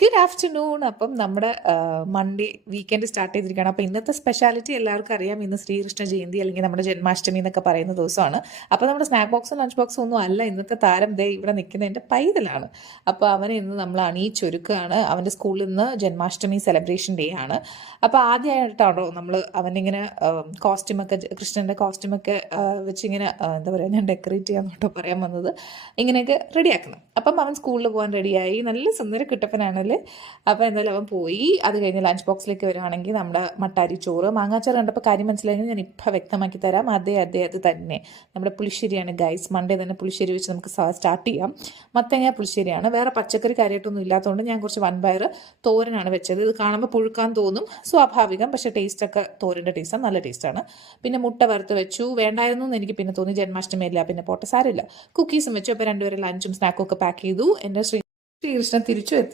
Good afternoon. അപ്പം നമ്മുടെ Monday weekend start ചെയ്തിരിക്കുകയാണ്. അപ്പോൾ ഇന്നത്തെ സ്പെഷ്യാലിറ്റി എല്ലാവർക്കും അറിയാം. ഇന്ന് ശ്രീകൃഷ്ണ ജയന്തി അല്ലെങ്കിൽ നമ്മുടെ ജന്മാഷ്ടമി എന്നൊക്കെ പറയുന്ന ദിവസമാണ്. അപ്പോൾ നമ്മുടെ സ്നാക്ക് ബോക്സും ലഞ്ച് ബോക്സും ഒന്നും അല്ല ഇന്നത്തെ താരം. ദേ ഇവിടെ നിൽക്കുന്നതിൻ്റെ പൈതലാണ്. അപ്പോൾ അവനെ ഇന്ന് നമ്മൾ അണിയിച്ചൊരുക്കുകയാണ്. അവൻ്റെ സ്കൂളിൽ നിന്ന് ജന്മാഷ്ടമി സെലിബ്രേഷൻ ഡേ ആണ്. അപ്പോൾ ആദ്യമായിട്ടാണോ നമ്മൾ അവനിങ്ങനെ കോസ്റ്റ്യൂമൊക്കെ കൃഷ്ണൻ്റെ കോസ്റ്റ്യൂമൊക്കെ വെച്ചിങ്ങനെ എന്താ പറയുക, ഞാൻ ഡെക്കറേറ്റ് ചെയ്യാന്നോട്ടോ പറയാൻ വന്നത്, ഇങ്ങനെയൊക്കെ റെഡിയാക്കണം. അപ്പം അവൻ സ്കൂളിൽ പോകാൻ റെഡിയായി. നല്ല സുന്ദര കിട്ടപ്പനാണ്. അപ്പോൾ എന്തായാലും അവൻ പോയി. അത് കഴിഞ്ഞ് ലഞ്ച് ബോക്സിലേക്ക് വരുവാണെങ്കിൽ നമ്മുടെ മട്ടാരി ചോറ്, മാങ്ങാച്ചാറ് കണ്ടപ്പോൾ കാര്യം മനസ്സിലായെങ്കിൽ ഞാൻ ഇപ്പം വ്യക്തമാക്കി തരാം. അത് തന്നെ നമ്മുടെ പുളിശ്ശേരിയാണ് ഗൈസ്. മൺഡേ തന്നെ പുളിശ്ശേരി വെച്ച് നമുക്ക് സ്റ്റാർട്ട് ചെയ്യാം. മത്തങ്ങ പുളിശ്ശേരിയാണ്. വേറെ പച്ചക്കറി കാര്യമായിട്ടൊന്നും ഇല്ലാത്തതുകൊണ്ട് ഞാൻ കുറച്ച് വൻപയർ തോരനാണ് വെച്ചത്. ഇത് കാണുമ്പോൾ പുഴുക്കാൻ തോന്നും, സ്വാഭാവികം. പക്ഷേ ടേസ്റ്റൊക്കെ തോരൻ്റെ ടേസ്റ്റാണ്, നല്ല ടേസ്റ്റാണ്. പിന്നെ മുട്ട വറുത്ത് വെച്ചു. വേണ്ടായിരുന്നു എന്ന് എനിക്ക് പിന്നെ തോന്നി, ജന്മാഷ്ടമി ഇല്ല, പിന്നെ പോട്ടെ സാരമില്ല. കുക്കീസും വെച്ചു. അപ്പോൾ രണ്ടുപേരും ലഞ്ചും സ്നാക്കും ഒക്കെ പാക്ക് ചെയ്തു. എൻ്റെ ശ്രീകൃഷ്ണൻ തിരിച്ചു എത്തി.